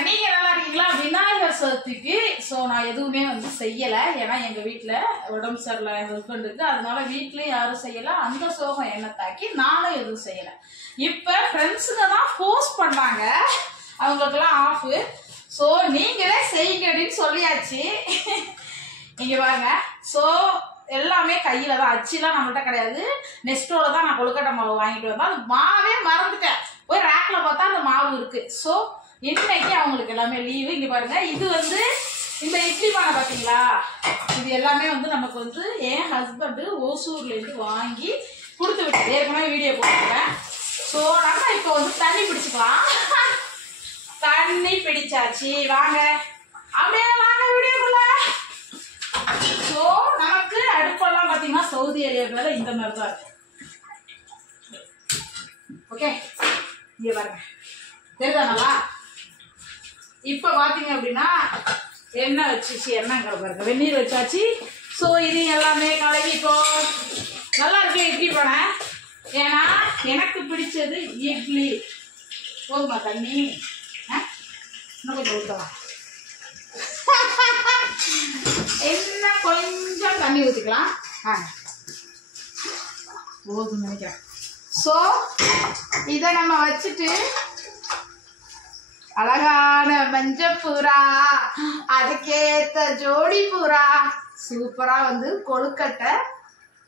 இருக்கேன். நீங்க நல்லா இருக்கீங்களா? விநாயகர் சதுர்த்திக்கு நான் எதுவுமே செய்யல. ஏன்னா எங்க வீட்டுல உடம்பு சரியில்லை என் ஹஸ்பண்டுக்கு. அதனால வீட்லயும் யாரும் செய்யல. அந்த சோகம் என்ன தாக்கி நானும் எதுவும் செய்யல. இப்ப ஃப்ரெண்ட்ஸுங்க தான் போஸ்ட் பண்ணாங்க, அவங்களுக்கெல்லாம் ஆஃப். நீங்களே செய்யுங்க அப்படின்னு சொல்லியாச்சு. இங்க பாருங்க. எல்லாமே கையில தான், அச்சுலாம் நம்மள்ட்ட கிடையாது. நெக்ஸ்டோட தான் நான் கொழுக்கட்டை மாவு வாங்கிட்டு வந்தேன். அது மாவே மறந்துட்டேன். போய் ரேக்ல பார்த்தா அந்த மாவு இருக்கு. இன்னைக்கு அவங்களுக்கு எல்லாமே லீவு. இங்க பாருங்க, இது இந்த இட்லி பானை பாத்தீங்களா, இது எல்லாமே நமக்கு என் ஹஸ்பண்ட் ஓசூர்ல இருந்து வாங்கி கொடுத்து விட்டு ஏற்கனவே வீடியோ போட்டுருக்கேன். நம்ம இப்போ தண்ணி பிடிச்சுக்கலாம். தண்ணி பிடிச்சாச்சு, வாங்க அப்படியே வாங்க வீடியோக்குள்ள. நமக்கு அடுப்பெல்லாம் பாத்தீங்கன்னா சவுதி அரேபியால இந்த மாதிரி தான் இருக்கு. ஓகே, இங்க பாருங்க, தெரியுதாங்களா? இப்ப பாத்தீங்க அப்படின்னா எண்ணெய் வச்சுச்சு, எண்ணெய்ங்கிற பாருங்க, வெந்நீர் வச்சாச்சு. இது எல்லாமே கலவி இப்போ நல்லா இருக்கு இட்லி பானை. ஏன்னா எனக்கு பிடிச்சது இட்லி. போதுமா தண்ணி? இன்னும் கொஞ்சம் ஊற்றலாம். என்ன கொஞ்சம் தண்ணி ஊற்றிக்கலாம். போதும் நினைக்கிறேன். இதை நம்ம வச்சுட்டு அழகான மஞ்சப்புறா, அதுக்கேத்த ஜோடி புறா, சூப்பரா கொழுக்கட்டை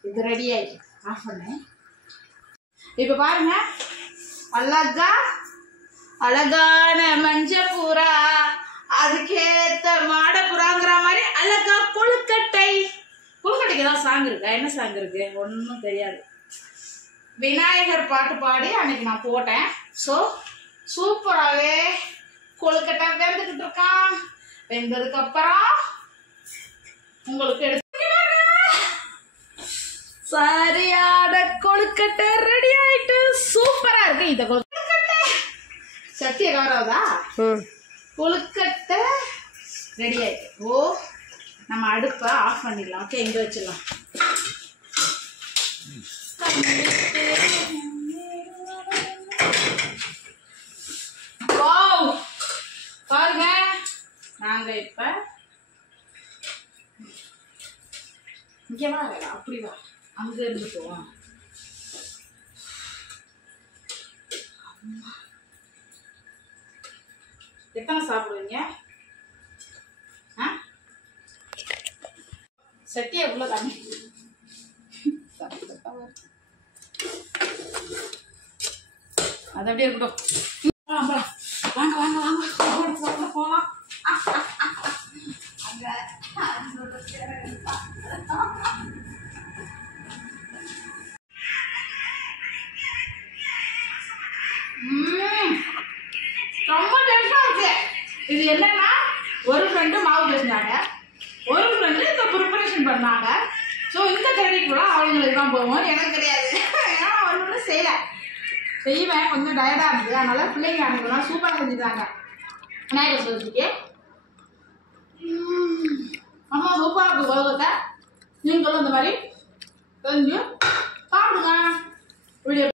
இது ரெடி ஆயிடுச்சு. ஆஃப் பண்ணு. இப்ப பாருங்க, அழகான மஞ்சப்புறா, அதுக்கேத்த மாடப்புறாங்கிற மாதிரி அழகா கொழுக்கட்டை. கொழுக்கட்டைக்கு தான் சாங் இருக்கா? என்ன சாங் இருக்கு? ஒன்னும் தெரியாது. விநாயகர் பாட்டு பாடி அன்னைக்கு நான் போட்டேன். சூப்பராகவே கொழுக்கட்டை வெந்துகிட்டு இருக்கான். வெந்ததுக்கு அப்புறம் உங்களுக்கு எடுத்து சரியான கொழுக்கட்டை ரெடி ஆயிட்டு சூப்பரா இருக்கு. இந்த கொழுக்கட்டை சத்திய கவராதா? கொழுக்கட்டை ரெடி ஆயிட்டு. நம்ம அடுப்பை ஆஃப் பண்ணிடலாம். ஓகே, இங்க வச்சிடலாம். பாருங்க, நாங்க இப்ப இங்கவா அப்படி வா, அங்க இருந்து போவோம். எத்தனை சாப்பிடுவீங்க? சட்டியா உள்ள தண்ணி அது அப்படியே இருக்கட்டும். வாங்க வாங்க வாங்க போலாம். ரொம்ப டேஸ்டா இருக்கு. இது என்னன்னா, ஒரு ஃப்ரெண்டு மாவு பேசினாங்க, ஒரு ஃப்ரெண்டு இந்த ப்ரிப்பரேஷன் பண்ணாங்க. இந்த கிரெடிட் கூட அவங்களுக்கு தான் போவோம், எனக்கு கிடையாது. ஏன்னா அவங்களோட செய்வேன், கொஞ்சம் டயர்டா இருந்தது. அதனால பிள்ளைங்க அனுப்பலாம் சூப்பராக செஞ்சுட்டாங்க விநாயகர் சதுர்த்திக்கு. அம்மா சூப்பராக இருக்கு கொழுக்கட்டை. நீங்களும் இந்த மாதிரி செஞ்சு சாப்பிடுங்க. வீடியோ